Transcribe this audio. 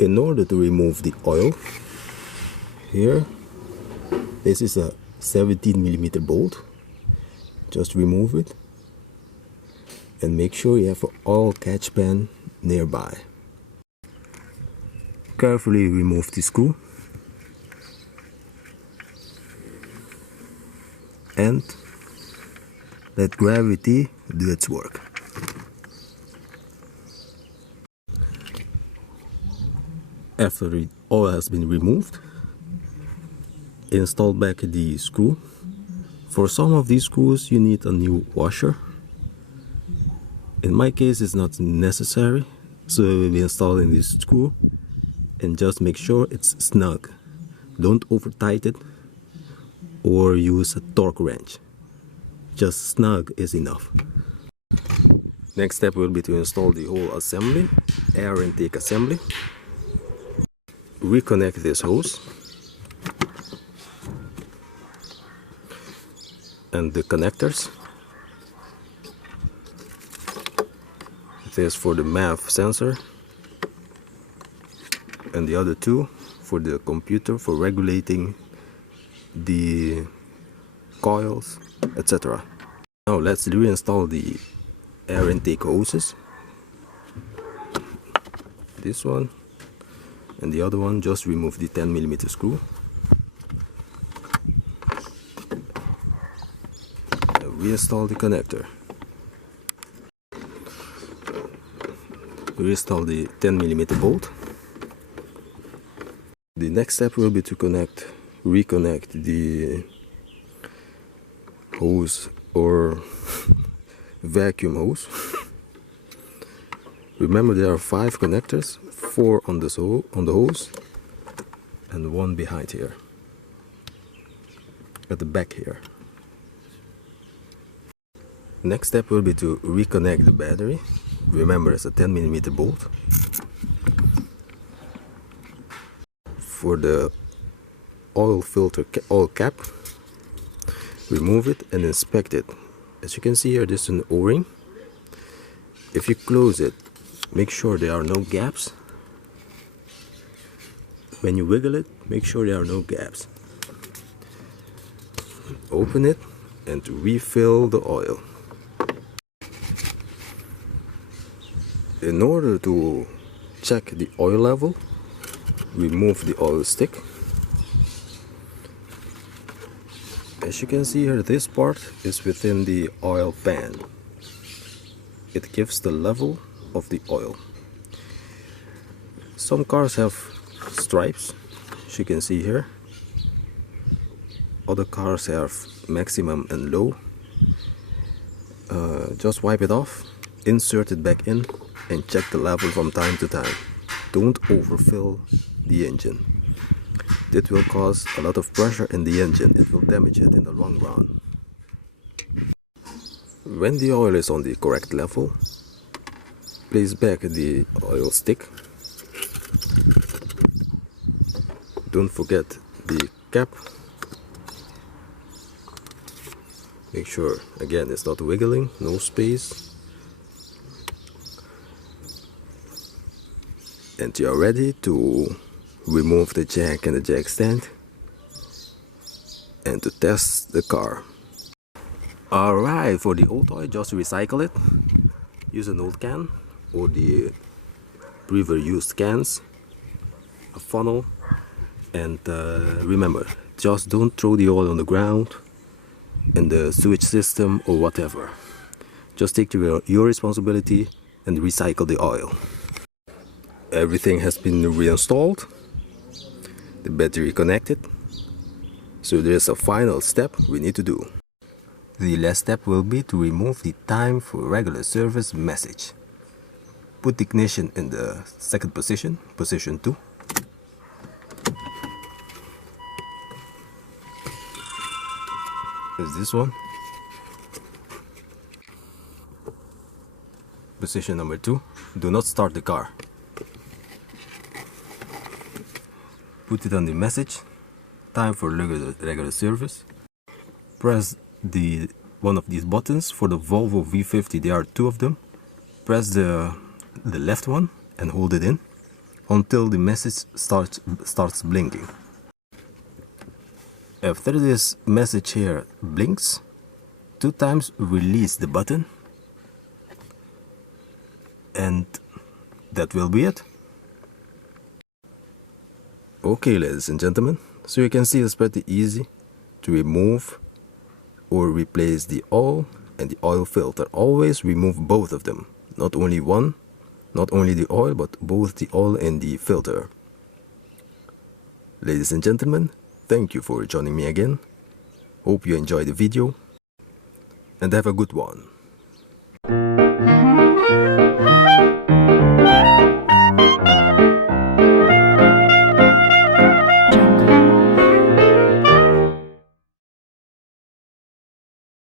In order to remove the oil, here, this is a 17mm bolt. Just remove it and make sure you have an oil catch pan nearby. Carefully remove the screw and let gravity do its work. After the oil has been removed, install back the screw. For some of these screws you need a new washer. In my case it's not necessary, so we'll be installing this screw and just make sure it's snug. Don't over tighten it or use a torque wrench. Just snug is enough. Next step will be to install the whole assembly, air intake assembly. Reconnect this hose and the connectors. This for the MAF sensor and the other two for the computer for regulating the coils, etc. Now let's reinstall the air intake hoses. This one and the other one, just remove the 10mm screw. And reinstall the connector. Reinstall the 10mm bolt. The next step will be to reconnect the hose or vacuum hose. Remember, there are 5 connectors, 4 on the hose and 1 behind here, at the back here. Next step will be to reconnect the battery. Remember, it's a 10mm bolt. For the oil filter oil cap, remove it and inspect it. As you can see here, there's an O-ring. If you close it, make sure there are no gaps. When you wiggle it, make sure there are no gaps. Open it and refill the oil. In order to check the oil level, remove the oil stick. As you can see here, this part is within the oil pan. It gives the level of the oil. Some cars have stripes, as you can see here. Other cars have maximum and low. Just wipe it off, insert it back in and check the level from time to time. Don't overfill the engine. It will cause a lot of pressure in the engine. It will damage it in the long run. When the oil is on the correct level, place back the oil stick. Don't forget the cap. Make sure, again, it's not wiggling, no space. And you are ready to remove the jack and the jack stand and to test the car. Alright, for the old oil, just recycle it. Use an old can or the previous used cans, a funnel, and remember, just don't throw the oil on the ground, in the sewage system or whatever. Just take your responsibility and recycle the oil. Everything has been reinstalled, the battery connected, so there's a final step we need to do. The last step will be to remove the time for regular service message. Put the ignition in the second position, position 2. Is this one. Position number 2. Do not start the car. Put it on the message. Time for regular service. Press one of these buttons. For the Volvo V50 there are 2 of them. Press the left one and hold it in. until the message starts blinking. After this message here blinks, 2 times release the button, and that will be it. Okay, ladies and gentlemen, so you can see it's pretty easy to remove or replace the oil and the oil filter. Always remove both of them, not only one, not only the oil, but both the oil and the filter. Ladies and gentlemen, thank you for joining me again. Hope you enjoyed the video and have a good one.